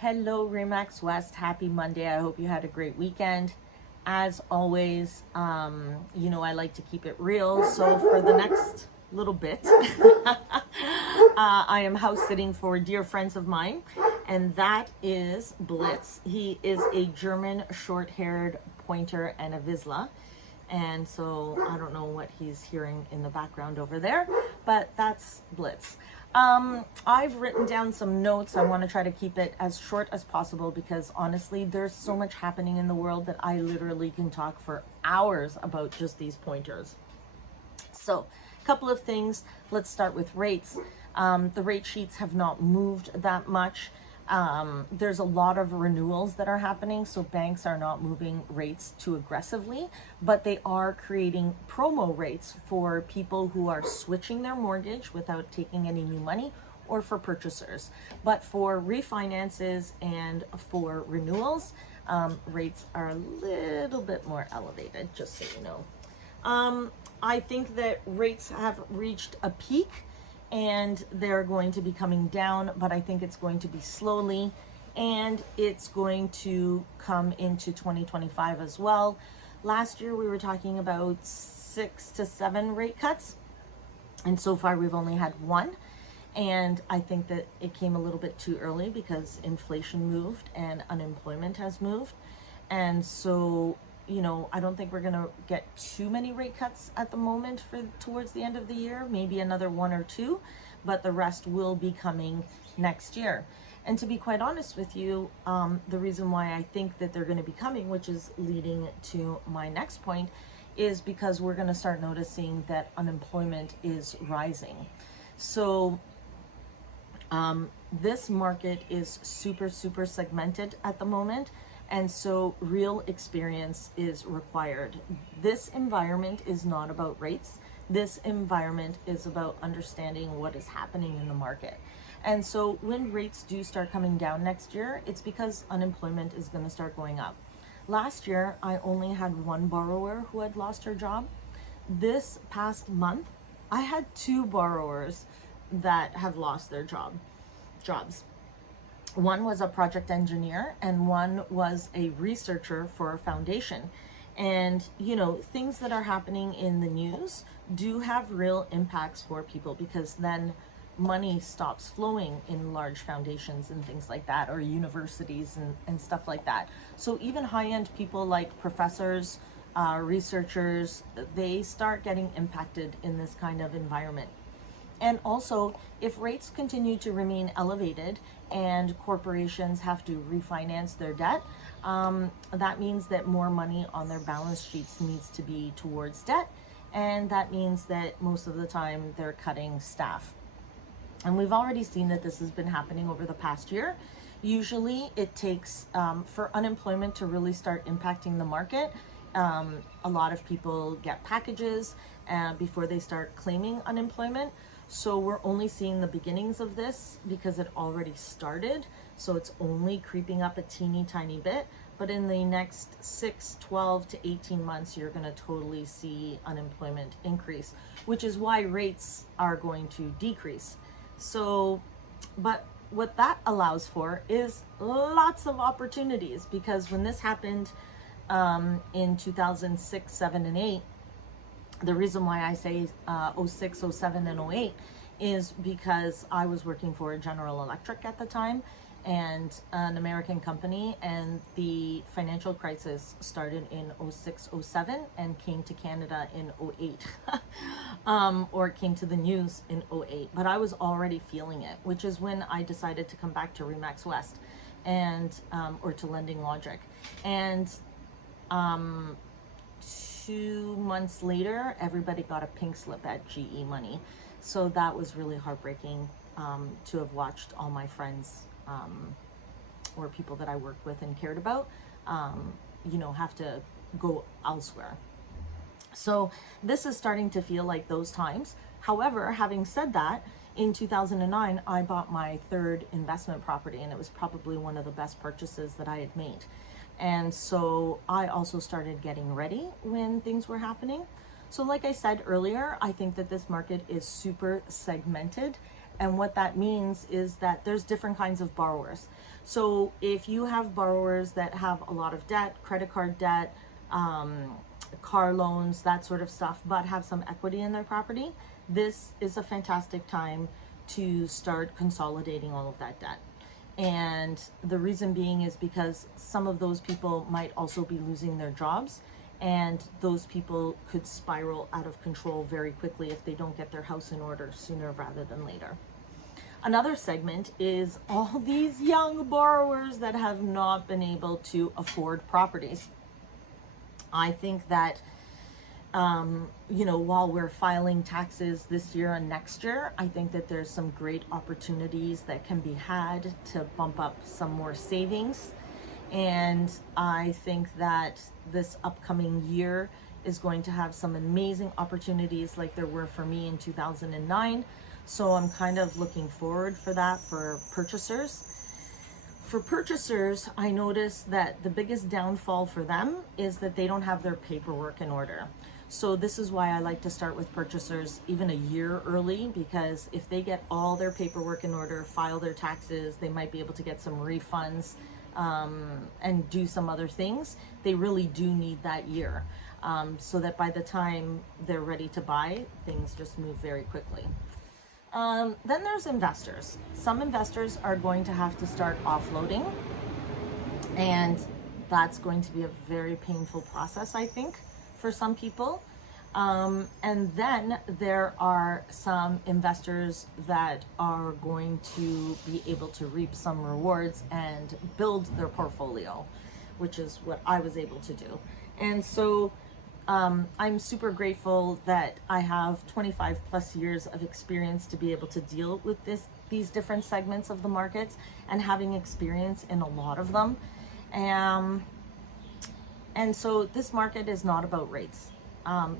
Hello, Remax West. Happy Monday. I hope you had a great weekend. As always, I like to keep it real. So for the next little bit, I am house sitting for dear friends of mine, and that is Blitz. He is a German short-haired pointer and a Vizsla. And so I don't know what he's hearing in the background over there, but that's Blitz. I've written down some notes. I want to try to keep it as short as possible because honestly, there's so much happening in the world that I literally can talk for hours about just these pointers. So, a couple of things. Let's start with rates. The rate sheets have not moved that much. There's a lot of renewals that are happening, so banks are not moving rates too aggressively, but they are creating promo rates for people who are switching their mortgage without taking any new money, or for purchasers. But for refinances and for renewals, rates are a little bit more elevated, just so you know. I think that rates have reached a peak and they're going to be coming down, but I think it's going to be slowly, and it's going to come into 2025 as well. Last year we were talking about 6 to 7 rate cuts, and so far we've only had one, and I think that it came a little bit too early because inflation moved and unemployment has moved. And so I don't think we're going to get too many rate cuts at the moment for towards the end of the year, maybe another 1 or 2, but the rest will be coming next year. And to be quite honest with you, the reason why I think that they're going to be coming, which is leading to my next point, is because we're going to start noticing that unemployment is rising. So this market is super segmented at the moment. And so real experience is required. This environment is not about rates. This environment is about understanding what is happening in the market. And so when rates do start coming down next year, it's because unemployment is going to start going up. Last year, I only had one borrower who had lost her job. This past month, I had 2 borrowers that have lost their jobs. One was a project engineer and one was a researcher for a foundation. And, things that are happening in the news do have real impacts for people, because then money stops flowing in large foundations and things like that, or universities and stuff like that. So even high-end people like professors, researchers, they start getting impacted in this kind of environment. And also, if rates continue to remain elevated and corporations have to refinance their debt, that means that more money on their balance sheets needs to be towards debt. And that means that most of the time they're cutting staff. And we've already seen that this has been happening over the past year. Usually it takes, for unemployment to really start impacting the market, a lot of people get packages before they start claiming unemployment. So we're only seeing the beginnings of this because it already started. So it's only creeping up a teeny tiny bit. But in the next 6, 12 to 18 months, you're going to totally see unemployment increase, which is why rates are going to decrease. So, but what that allows for is lots of opportunities, because when this happened in 2006, 7, and 8, the reason why I say 06, 07, and 08 is because I was working for General Electric at the time, and an American company, and the financial crisis started in 06, 07 and came to Canada in 08, or it came to the news in 08, but I was already feeling it, which is when I decided to come back to Remax West and, or to Lending Logic. And 2 months later, everybody got a pink slip at GE Money. So that was really heartbreaking to have watched all my friends or people that I worked with and cared about, have to go elsewhere. So this is starting to feel like those times. However, having said that, in 2009, I bought my 3rd investment property, and it was probably one of the best purchases that I had made. And so I also started getting ready when things were happening. So like I said earlier, I think that this market is super segmented. And what that means is that there's different kinds of borrowers. So if you have borrowers that have a lot of debt, credit card debt, car loans, that sort of stuff, but have some equity in their property, this is a fantastic time to start consolidating all of that debt. And the reason being is because some of those people might also be losing their jobs, and those people could spiral out of control very quickly if they don't get their house in order sooner rather than later. Another segment is all these young borrowers that have not been able to afford properties. I think that while we're filing taxes this year and next year, I think that there's some great opportunities that can be had to bump up some more savings. And I think that this upcoming year is going to have some amazing opportunities like there were for me in 2009. So I'm kind of looking forward for that for purchasers. For purchasers, I noticed that the biggest downfall for them is that they don't have their paperwork in order. So this is why I like to start with purchasers even a year early, because if they get all their paperwork in order, file their taxes, they might be able to get some refunds and do some other things. They really do need that year so that by the time they're ready to buy, things just move very quickly. Then there's investors. Some investors are going to have to start offloading, and that's going to be a very painful process, I think, for some people. And then there are some investors that are going to be able to reap some rewards and build their portfolio, which is what I was able to do. And so I'm super grateful that I have 25 plus years of experience to be able to deal with these different segments of the markets, and having experience in a lot of them. And so this market is not about rates.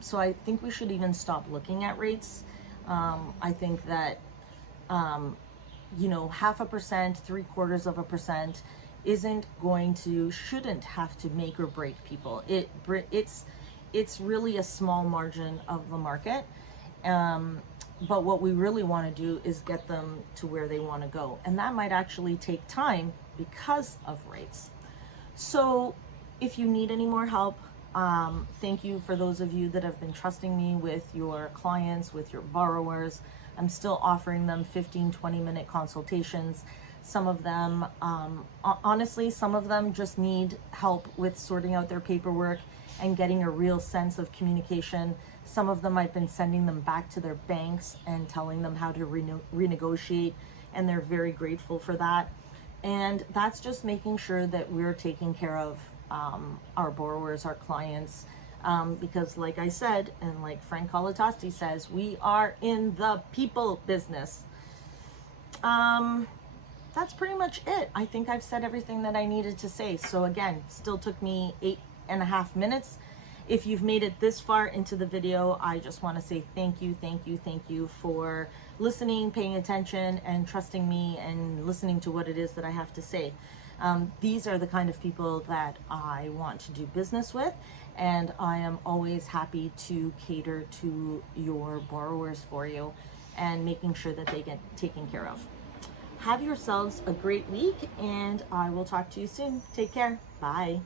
So I think we should even stop looking at rates. I think that, 0.5%, 0.75% shouldn't have to make or break people. It's really a small margin of the market. But what we really want to do is get them to where they want to go. And that might actually take time because of rates. So if you need any more help, thank you for those of you that have been trusting me with your clients, with your borrowers. I'm still offering them 15, 20-minute consultations. Some of them, honestly, some of them just need help with sorting out their paperwork and getting a real sense of communication. Some of them I've been sending them back to their banks and telling them how to renegotiate, and they're very grateful for that. And that's just making sure that we're taking care of our borrowers, our clients, because like I said, and like Frank Colatasti says, we are in the people business. That's pretty much it. I think I've said everything that I needed to say. So again, still took me 8.5 minutes. If you've made it this far into the video, I just want to say thank you for listening, paying attention, and trusting me and listening to what it is that I have to say. These are the kind of people that I want to do business with, and I am always happy to cater to your borrowers for you and making sure that they get taken care of. Have yourselves a great week, and I will talk to you soon. Take care. Bye.